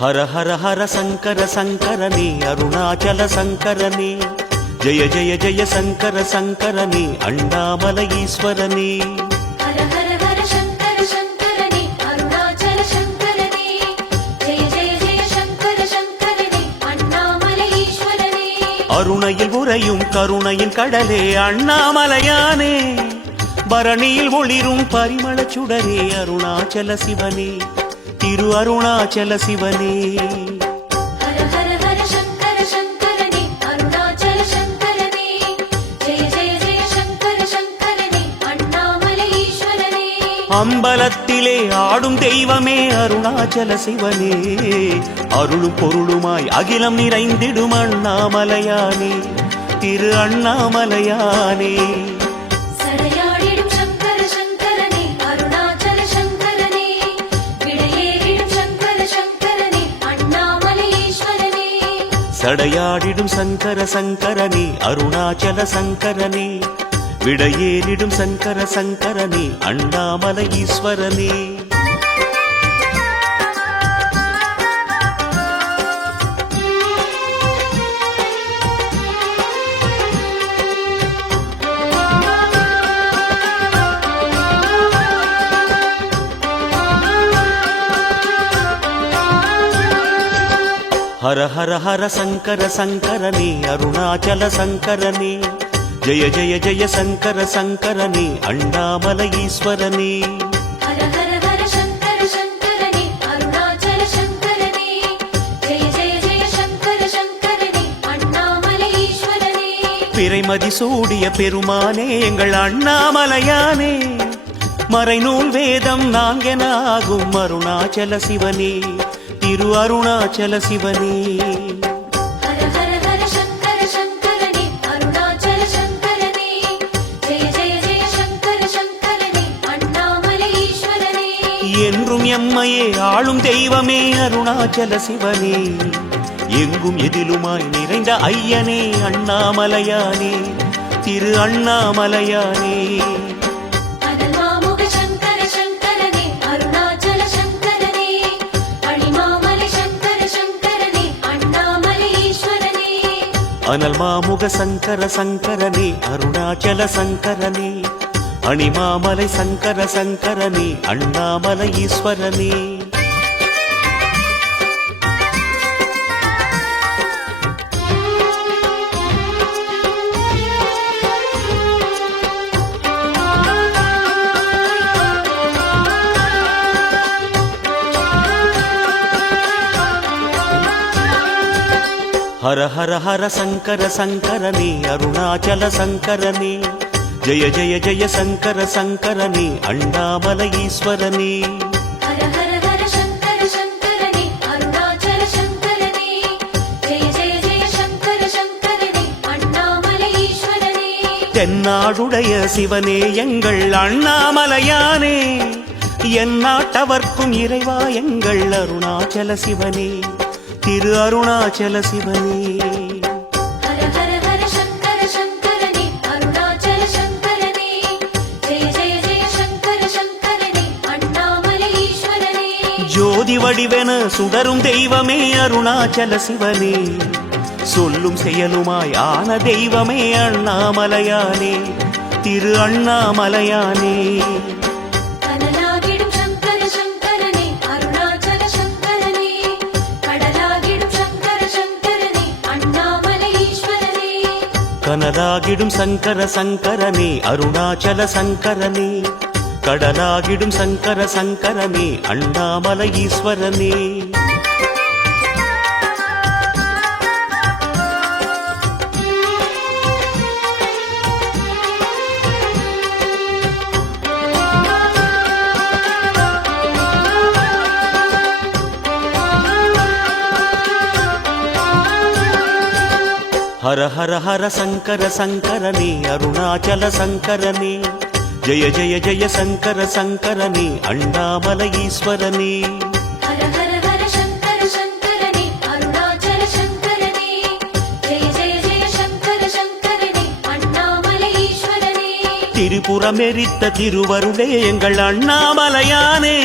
ஹர ஹர ஹர சங்கர சங்கரனே அருணாச்சல சங்கரனே ஜெய ஜெய ஜெய சங்கர சங்கரனே அண்ணாமலை ஈஸ்வரனே ஹர ஹர ஹர சங்கர சங்கரனே அருணாச்சல சங்கரனே ஜெய ஜெய ஜெய சங்கர சங்கரனே அண்ணாமலை ஈஸ்வரனே அருணையில் உறையும் கருணையின் கடலே அண்ணாமலையானே பரணியில் ஒளிரும் பரிமள சுடரே அருணாச்சல சிவனே திரு அருணாச்சல சிவனே ஹர ஹர ஹர சங்கர சங்கரனே அருணாச்சல சங்கரனே ஜெய ஜெய ஜெய சங்கர சங்கரனே அண்ணாமலை ஈஸ்வரனே அம்பலத்திலே ஆடும் தெய்வமே அருணாச்சல சிவனே அருளும் பொருளுமாய் அகிலம் நிறைந்திடும் அண்ணாமலையானே திரு அண்ணாமலையானே சடையாடிடும் சங்கர சங்கரனே அருணாச்சல சங்கரனே விடையேறிடும் சங்கர சங்கரனே அண்ணாமலை ஈஸ்வரனே சடையாடிடும் சங்கர சங்கரனே அருணாச்சல சங்கரனே விடையேறிடும் சங்கர சங்கரனே அண்ணாமலை ஈஸ்வரனே ஹர ஹர ஹர சங்கர சங்கரனே அருணாச்சல சங்கரனே ஜெய ஜெய ஜெய சங்கர சங்கரனே அண்ணாமலை ஈஸ்வரனே ஹர ஹர ஹர சங்கர சங்கரனே அருணாச்சல சங்கரனே ஜெய ஜெய ஜெய சங்கர சங்கரனே அண்ணாமலை ஈஸ்வரனே பிறைமதி சூடிய பெருமானே எங்கள் அண்ணாமலையானே மறைநூல் வேதம் நாங்கென ஆகும் அருணாச்சல சிவனே திரு அருணாச்சல சிவனே ஹர ஹர ஹர சங்கர சங்கரனே அருணாச்சல சங்கரனே ஜெய ஜெய ஜெய சங்கர சங்கரனே அண்ணாமலை ஈஸ்வரனே என்றும் எம்மையே ஆளும் தெய்வமே அருணாச்சல சிவனே எங்கும் எதிலுமாய் நிறைந்த ஐயனே அண்ணாமலையானே திரு அண்ணாமலையானே அனல்மாமுக சங்கர சங்கரனே அருணாச்சல சங்கரனே அணிமாமலை சங்கர சங்கரனே அண்ணாமலை ஈஸ்வரனே அனல் மாமுக சங்கர சங்கரனே அருணாச்சல சங்கரனே அணிமாமலை சங்கர சங்கரனே அண்ணாமலை ஈஸ்வரனே ஹர ஹர ஹர சங்கர சங்கரனே அருணாச்சல சங்கரனே ஜெய ஜெய ஜெய சங்கர சங்கரனே அண்ணாமலை ஈஸ்வரனே ஹர ஹர ஹர சங்கர சங்கரனே அருணாச்சல சங்கரனே ஜெய ஜெய ஜெய சங்கர சங்கரனே அண்ணாமலை ஈஸ்வரனே தென்னாடுடைய சிவனே எங்கள் அண்ணாமலையானே எந்நாட்டவர்க்கும் இறைவா எங்கள் அருணாச்சல சிவனே திரு அருணாச்சல சிவனே ஹர ஹர ஹர சங்கர சங்கரனே அருணாச்சல சங்கரனே ஜெய ஜெய ஜெய சங்கர சங்கரனே அண்ணாமலை ஈஸ்வரனே ஜோதி வடிவென சுடரும் தெய்வமே அருணாச்சல சிவனே சொல்லும் செயலுமாய் ஆன தெய்வமே அண்ணாமலையானே திரு அண்ணாமலையானே கனலாகிடும் சங்கர சங்கரனே அருணாச்சல சங்கரனே கடலாகிடும் சங்கர சங்கரனே அண்ணாமலை ஈஸ்வரனே கனலாகிடும் சங்கர சங்கரனே அருணாச்சல சங்கரனே கடலாகிடும் சங்கர சங்கரனே அண்ணாமலை ஈஸ்வரனே ஹர ஹர ஹர சங்கர சங்கரனே அருணாச்சல சங்கரனே ஜெய ஜெய ஜெய சங்கர சங்கரனே அண்ணாமலை ஈஸ்வரனே ஹர ஹர ஹர சங்கர சங்கரனே அருணாச்சல சங்கரனே ஜெய ஜெய ஜெய சங்கர சங்கரனே அண்ணாமலை ஈஸ்வரனே திரிபுரமெரித்த திருவருளே எங்கள் அண்ணாமலையானே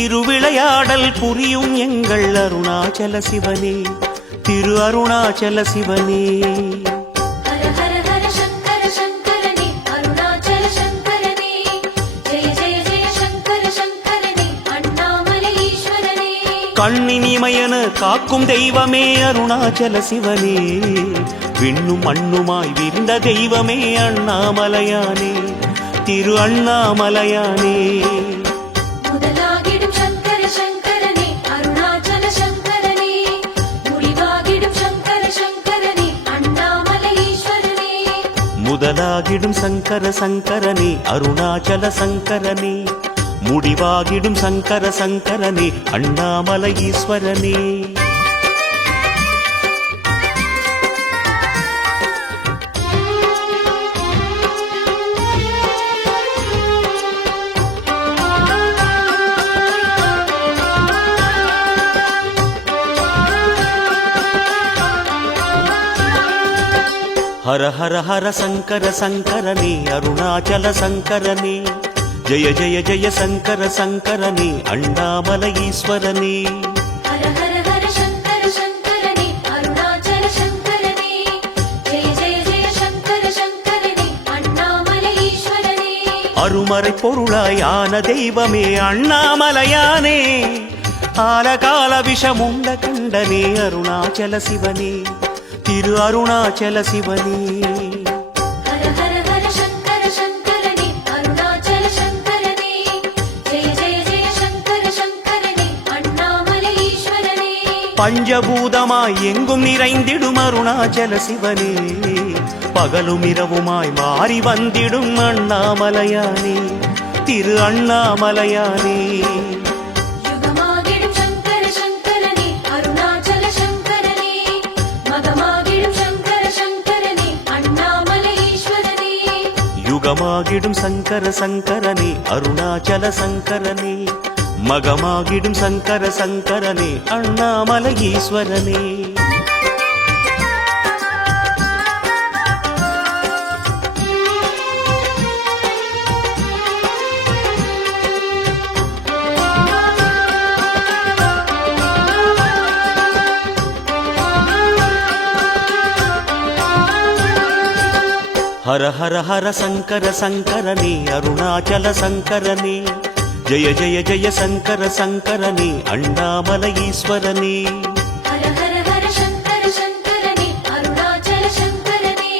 திருவிளையாடல் புரியும் எங்கள் அருணாச்சல சிவனே, திரு அருணாச்சல சிவனே. ஹர ஹர ஹர சங்கர சங்கரனே அருணாச்சல சங்கரனே, ஜெய ஜெய ஜெய சங்கர சங்கரனே அண்ணாமலை ஈஸ்வரனே. கண்ணின் இமையன காக்கும் தெய்வமே அருணாச்சல சிவனே, விண்ணும் மண்ணுமாய் விரிந்த தெய்வமே அண்ணாமலையானே, திரு அண்ணாமலையானே. முதலாகிடும் சங்கர சங்கரனே அருணாச்சல சங்கரனே, முடிவாகிடும் சங்கர சங்கரனே அண்ணாமலை ஈஸ்வரனே. முதலாகிடும் சங்கர சங்கரனே அருணாச்சல சங்கரனே, முடிவாகிடும் சங்கர சங்கரனே அண்ணாமலை ஈஸ்வரனே. ஹர ஹர ஹர சங்கர சங்கரனே அருணாச்சல சங்கரனே, ஜெய ஜெய ஜெய சங்கர சங்கரனே அண்ணாமலை ஈஸ்வரனே. ஹர ஹர ஹர சங்கர சங்கரனே அருணாச்சல சங்கரனே, ஜெய ஜெய ஜெய சங்கர சங்கரனே அண்ணாமலை ஈஸ்வரனே. அருமறை பொருளாயான தெய்வமே அண்ணாமலையானே, ஆலகால விஷமுண்ட கண்டனே அருணாச்சல சிவனே, திரு அருணாச்சல சிவனே. ஹர ஹர ஹர சங்கர சங்கரனே அருணாச்சல சங்கரனே, ஜெய ஜெய ஜெய சங்கர சங்கரனே அண்ணாமலை ஈஸ்வரனே. பஞ்சபூதமாய் எங்கும் நிறைந்திடும் அருணாச்சல சிவனே, பகலும் இரவுமாய் மாறி வந்திடும் அண்ணாமலையானே, திரு அண்ணாமலையானே. யுகமாகிடும் சங்கர சங்கரனே அருணாச்சல சங்கரனே, மகமாகிடும் சங்கர சங்கரனே அண்ணாமலை ஈஸ்வரனே. யுகமாகிடும் சங்கர சங்கரனே அருணாச்சல சங்கரனே, மகமாகிடும் சங்கர சங்கரனே அண்ணாமலை ஈஸ்வரனே. ஹர ஹர ஹர சங்கர சங்கரனே அருணாச்சல சங்கரனே, ஜெய ஜெய ஜெய சங்கர சங்கரனே அண்ணாமலை ஈஸ்வரனே. ஹர ஹர ஹர சங்கர சங்கரனே அருணாச்சல சங்கரனே,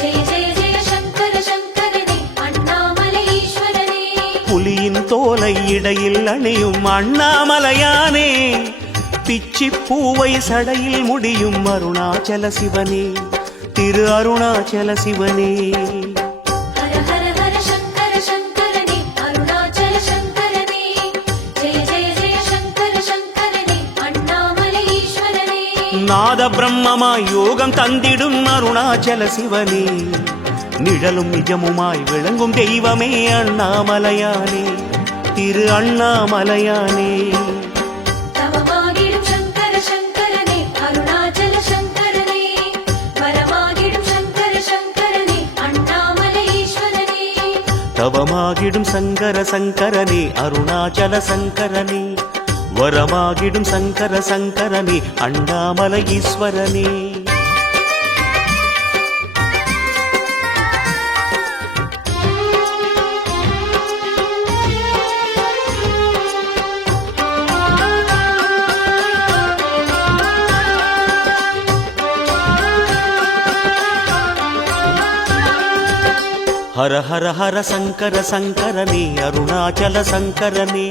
ஜெய ஜெய ஜெய சங்கர சங்கரனே அண்ணாமலை ஈஸ்வரனே. புலியின் தோலை இடையில் அணியும் அண்ணாமலையானே, பிச்சி பூவை சடையில் முடியும் அருணாச்சல சிவனே, திரு அருணாச்சல சிவனே. ஹர ஹர ஹர சங்கர சங்கரனே அருணாச்சல சங்கரனே, ஜெய ஜெய ஜெய சங்கர சங்கரனே அண்ணாமலை ஈஸ்வரனே. நாத பிரம்மமாய் யோகம் தந்திடும் அருணாச்சல சிவனே, நிழலும் நிஜமுமாய் விளங்கும் தெய்வமே அண்ணாமலையானே, திரு அண்ணாமலையானே. தவமாகிடும் சங்கர சங்கரனே அருணாச்சல சங்கரனே, வரமாகிடும் சங்கர சங்கரனே அண்ணாமலை ஈஸ்வரனே. தவமாகிடும் சங்கர சங்கரனே அருணாச்சல சங்கரனே, வரமாகிடும் சங்கர சங்கரனே அண்ணாமலை ஈஸ்வரனே. ஹர ஹர ஹர சங்கர சங்கரனே அருணாச்சல சங்கரனே,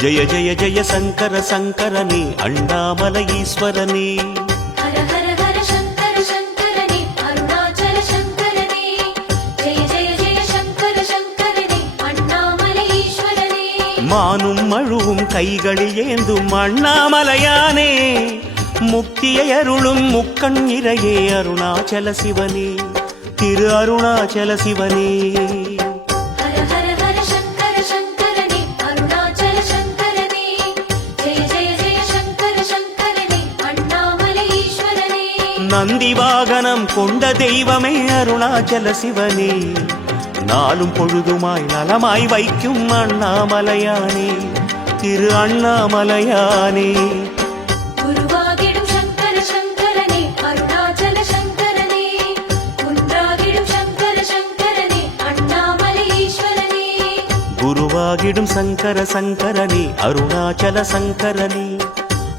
ஜெய ஜெய ஜெய சங்கர சங்கரனே அண்ணாமலை ஈஸ்வரனே. ஹர ஹர ஹர சங்கர சங்கரனே அருணாச்சல சங்கரனே, ஜெய ஜெய ஜெய சங்கர சங்கரனே அண்ணாமலை ஈஸ்வரனே. மானும் மழுவும் கைகளில் ஏந்தும் அண்ணாமலையானே, முக்தியை அருளும் முக்கண் இறையே அருணாச்சல சிவனே, திரு அருணாச்சல சிவனே. ஹர ஹர ஹர சங்கர சங்கரனே அருணாச்சல சங்கரனே, ஜெய ஜெய ஜெய சங்கர சங்கரனே அண்ணாமலை ஈஸ்வரனே. நந்தி வாகனம் கொண்ட தெய்வமே அருணாச்சல சிவனே, நாளும் பொழுதுமாய் நலமாய் வைக்கும் அண்ணாமலையானே, திரு அண்ணாமலையானே. குருவாகிடும் சங்கர சங்கரனே அருணாச்சல சங்கரனே குன்றாகிடும் சங்கர சங்கரனே அண்ணாமலை ஈஸ்வரனே. குருவாகிடும் சங்கர சங்கரனே அருணாச்சல சங்கரனே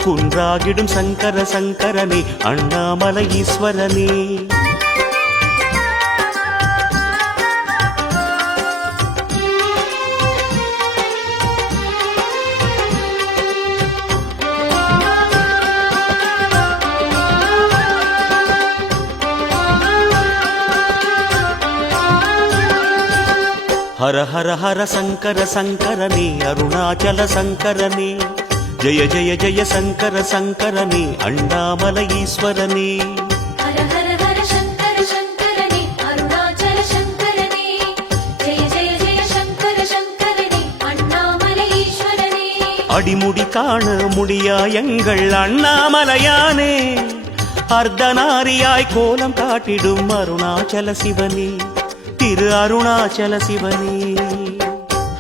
குன்றாகிடும் சங்கர சங்கரனே அண்ணாமலை ஈஸ்வரனே. ஹர ஹர ஹர சங்கர சங்கரனே அருணாச்சல சங்கரனே ஜெய ஜெய ஜெய சங்கர சங்கரனே அண்ணாமலை ஈஸ்வரனே. ஹர ஹர ஹர சங்கர சங்கரனே அருணாச்சல சங்கரனே ஜெய ஜெய ஜெய சங்கர சங்கரனே அண்ணாமலை ஈஸ்வரனே. அடிமுடி காண முடியா எங்கள் அண்ணாமலையானே அர்த்தநாரியாய் கோலம் காட்டிடும் அருணாச்சல சிவனே திரு அருணாச்சல சிவனே.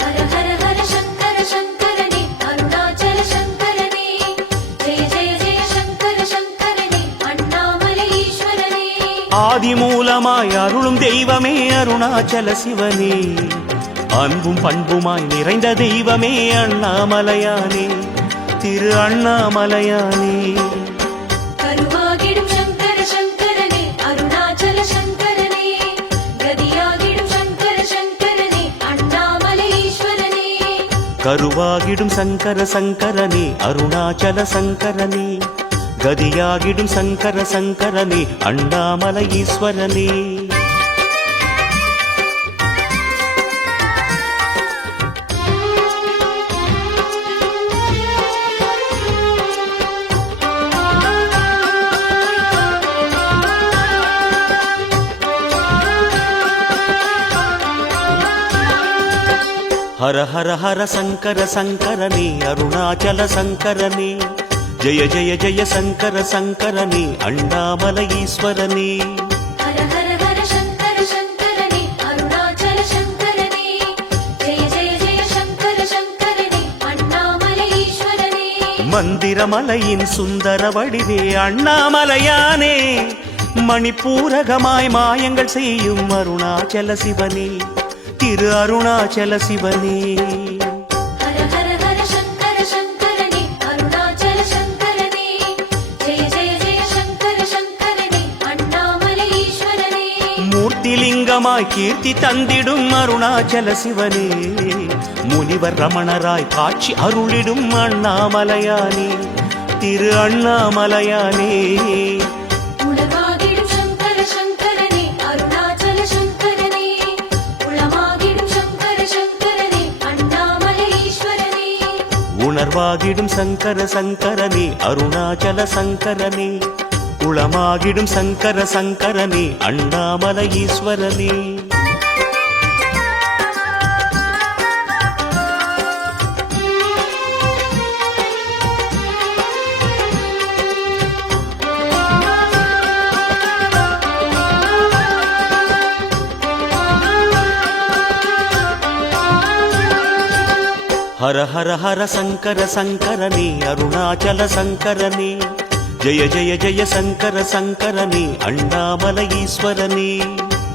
ஹர ஹர ஹர சங்கர சங்கரனே அருணாச்சல சங்கரனே ஜெய ஜெய ஜெய சங்கர சங்கரனே அண்ணாமலை ஈஸ்வரனே. ஆதிமூலமாய் அருளும் தெய்வமே அருணாச்சல சிவனே அன்பும் பண்புமாய் நிறைந்த தெய்வமே அண்ணாமலையானே திரு அண்ணாமலையானே. கருவாகிடும் சங்கர சங்கரனே அருணாச்சல சங்கரனே கதியாகிடும் சங்கர சங்கரனே அண்ணாமலை ஈஸ்வரனே. கருவாகிடும் சங்கர சங்கரனே அருணாச்சல சங்கரனே கதியாகிடும் சங்கர சங்கரனே அண்ணாமலை ஈஸ்வரனே. ஹர ஹர ஹர சங்கர சங்கரனே அருணாச்சல சங்கரனே ஜெய ஜெய ஜெய சங்கர சங்கரனே அண்ணாமலை ஈஸ்வரனே. ஹர ஹர ஹர சங்கர சங்கரனே அருணாச்சல சங்கரனே ஜெய ஜெய ஜெய சங்கர சங்கரனே அண்ணாமலை ஈஸ்வரனே. மந்திரமலையின் சுந்தர வடிவே அண்ணாமலையானே மணிப்பூரகமாய் மாயங்கள் செய்யும் அருணாச்சல சிவனே திரு அருணாச்சல சிவனே. ஹர ஹர ஹர சங்கர சங்கரனே அருணாச்சல சங்கரனே ஜெய ஜெய ஜெய சங்கர சங்கரனே அண்ணாமலை ஈஸ்வரனே. மூர்த்திலிங்கமாய் கீர்த்தி தந்திடும் அருணாச்சல சிவனே முனிவர் ரமணராய் காட்சி அருளிடும் அண்ணாமலையானே திரு அண்ணாமலையானே. உலகாகிடும் சங்கர சங்கரனே அருணாச்சல சங்கரனே உளமாகிடும் சங்கர சங்கரனே அண்ணாமலை ஈஸ்வரனே. உணர்வாகிடும் சங்கர சங்கரனே அருணாச்சல சங்கரனே உளமாகிடும் சங்கர சங்கரனே அண்ணாமலை ஈஸ்வரனே. ஹர ஹர ஹர சங்கர சங்கரனே அருணாச்சல சங்கரனே ஜெய ஜெய ஜெய சங்கர சங்கரனே அண்ணாமலை ஈஸ்வரனே.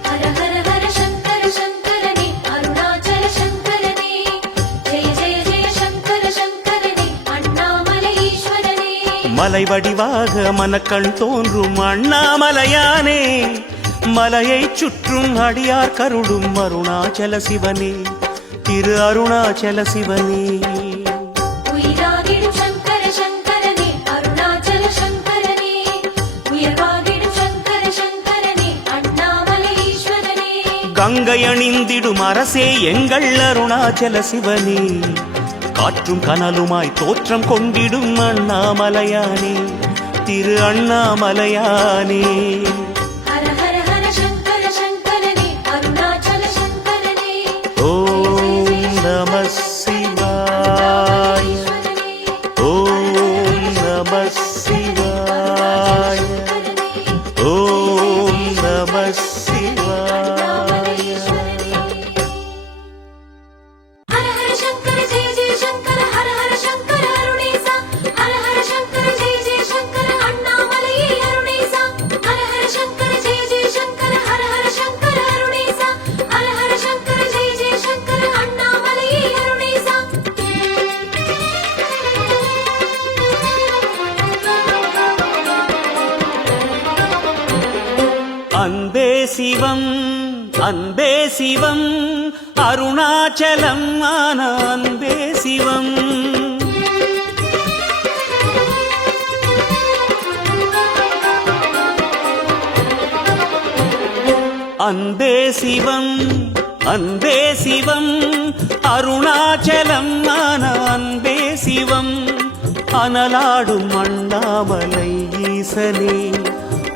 ஹர ஹர ஹர சங்கர சங்கரனே அருணாச்சல சங்கரனே ஜெய ஜெய ஜெய சங்கர சங்கரனே அண்ணாமலை ஈஸ்வரனே. மலை வடிவாக மனக்கண் தோன்றும் அண்ணாமலையானே மலையை சுற்றும் அடியார் கருடும் அருணாச்சல சிவனே திரு அருணாச்சல சிவனே. உயிராகிடும் சங்கர சங்கரனே அருணாச்சல சங்கரனே உயர்வாகிடும் சங்கர சங்கரனே அண்ணாமலை ஈஸ்வரனே. கங்கை அணிந்திடும் அரசே எங்கள் அருணாச்சல சிவனே காற்றும் கனலுமாய் தோற்றம் கொண்டிடும் அண்ணாமலையானே திரு அண்ணாமலையானே. ஹர ஹர ஹர சங்கர சங்கரனே அருணாச்சல சங்கரனே ஓம் நம சிவாய ஓம் நம சிவாய ஓம் நம சிவாய. ஹர ஹர சங்கர ஜெய ஜெய சங்கர ஹர ஹர அன்பே சிவம் அன்பே சிவம் அருணாச்சலம் ஆன அன்பே சிவம் அன்பே சிவம் அன்பே சிவம் அருணாச்சலம் ஆன அன்பே சிவம் அனலாடும் அண்ணாமலை ஈசனே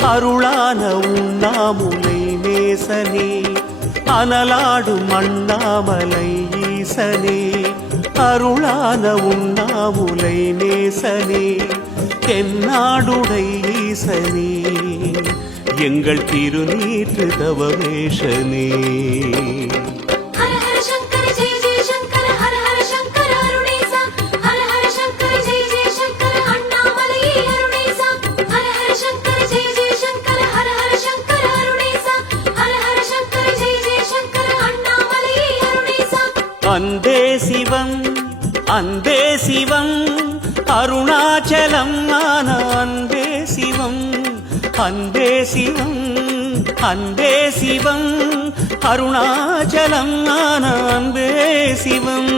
அருளான உண்ணாமுலை நேசனே அனலாடும் அண்ணாமலை ஈசனே அருளான உண்ணாமுலை நேசனே தென்னாடுடை ஈசனே எங்கள் திருநீற்று தவமேஷனே ஹர ஹர சங்கர ஜெய ஜெய சங்கர ஹர ஹர சங்கர அருணேசா ஹர ஹர சங்கர ஜெய ஜெய சங்கர அண்ணாமலையே அருணேசா ஹர ஹர சங்கர ஜெய ஜெய சங்கர ஹர ஹர சங்கர அருணேசா ஹர ஹர சங்கர ஜெய ஜெய சங்கர அண்ணாமலையே அருணேசா அன்பே சிவம் அன்பே சிவம் அருணாச்சலம் ஆன அன்பே சிவம் அன்பே சிவம் அன்பே சிவம் அருணாச்சலம் ஆன அன்பே சிவம்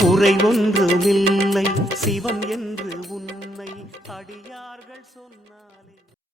குறை ஒன்றுமில்லை சிவம் என்று உன்னை அடியார்கள் சொன்னாலே